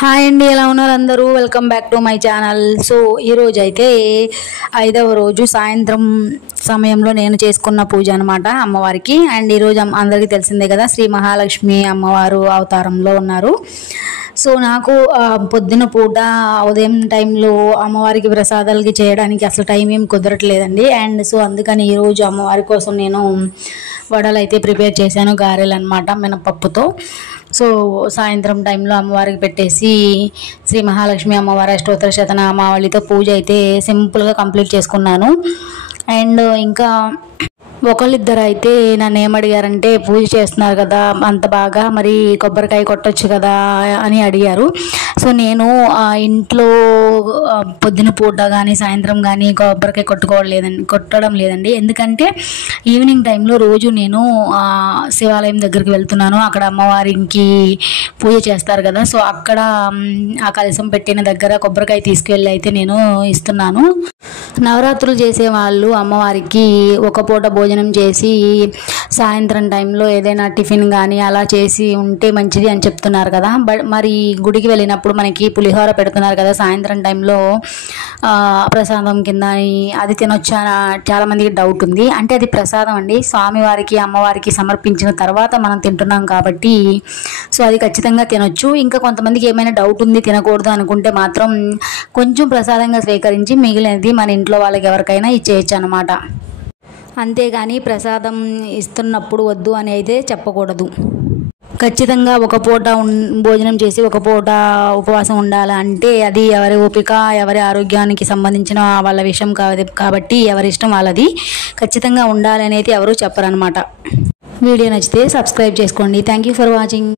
Hi అండి, ఎలా ఉన్నారు అందరూ? Welcome back to my channel. So ఈరోజు అయితే 5వ రోజు సాయంత్రం సమయంలో నేను చేసుకున్న పూజ అనమాట అమ్మవారికి. అండ్ ఈరోజు అందరికీ తెలిసిందే కదా, శ్రీ మహాలక్ష్మి అమ్మవారు అవతారంలో ఉన్నారు. సో నాకు పొద్దున పూట ఉదయం టైంలో అమ్మవారికి ప్రసాదాలకి చేయడానికి అసలు టైం ఏం కుదరట్లేదండి. అండ్ సో అందుకని ఈరోజు అమ్మవారి కోసం నేను వడలు అయితే ప్రిపేర్ చేశాను, గారెలు అనమాట మినపప్పుతో. సో సాయంత్రం టైంలో అమ్మవారికి పెట్టేసి శ్రీ మహాలక్ష్మి అమ్మవారి అష్టోత్తర శతనామావళితో పూజ అయితే సింపుల్గా కంప్లీట్ చేసుకున్నాను. అండ్ ఇంకా ఒకళ్ళిద్దరు అయితే నన్ను ఏమడిగారంటే, పూజ చేస్తున్నారు కదా అంత బాగా, మరి కొబ్బరికాయ కొట్టచ్చు కదా అని అడిగారు. సో నేను ఇంట్లో పొద్దున పూట కానీ సాయంత్రం కానీ కొబ్బరికాయ కొట్టడం లేదండి. ఎందుకంటే ఈవినింగ్ టైంలో రోజు నేను శివాలయం దగ్గరికి వెళ్తున్నాను. అక్కడ అమ్మవారికి పూజ చేస్తారు కదా, సో అక్కడ ఆ కలశం పెట్టిన దగ్గర కొబ్బరికాయ తీసుకువెళ్ళి అయితే నేను ఇస్తున్నాను. నవరాత్రులు చేసేవాళ్ళు అమ్మవారికి ఒక పూట భోజనం చేసి సాయంత్రం టైంలో ఏదైనా టిఫిన్ కానీ అలా చేసి ఉంటే మంచిది అని చెప్తున్నారు కదా. మరి గుడికి వెళ్ళినప్పుడు మనకి పులిహోర పెడుతున్నారు కదా సాయంత్రం టైంలో ప్రసాదం కింద, అది తినొచ్చా చాలామందికి డౌట్ ఉంది. అంటే అది ప్రసాదం అండి, స్వామివారికి అమ్మవారికి సమర్పించిన తర్వాత మనం తింటున్నాం కాబట్టి సో అది ఖచ్చితంగా తినొచ్చు. ఇంకా కొంతమందికి ఏమైనా డౌట్ ఉంది తినకూడదు అనుకుంటే మాత్రం కొంచెం ప్రసాదంగా స్వీకరించి మిగిలినది మన ఇంట్లో వాళ్ళకి ఎవరికైనా ఇచ్చేయచ్చు అనమాట. అంతేగాని ప్రసాదం ఇస్తున్నప్పుడు వద్దు అని అయితే చెప్పకూడదు. ఖచ్చితంగా ఒక పూట భోజనం చేసి ఒక పూట ఉపవాసం ఉండాలంటే అది ఎవరి ఓపిక, ఎవరి ఆరోగ్యానికి సంబంధించిన వాళ్ళ విషయం కాబట్టి ఎవరి ఇష్టం వాళ్ళది. ఖచ్చితంగా ఉండాలనేది ఎవరు చెప్పరనమాట. వీడియో నచ్చితే సబ్స్క్రైబ్ చేసుకోండి. Thank you for watching.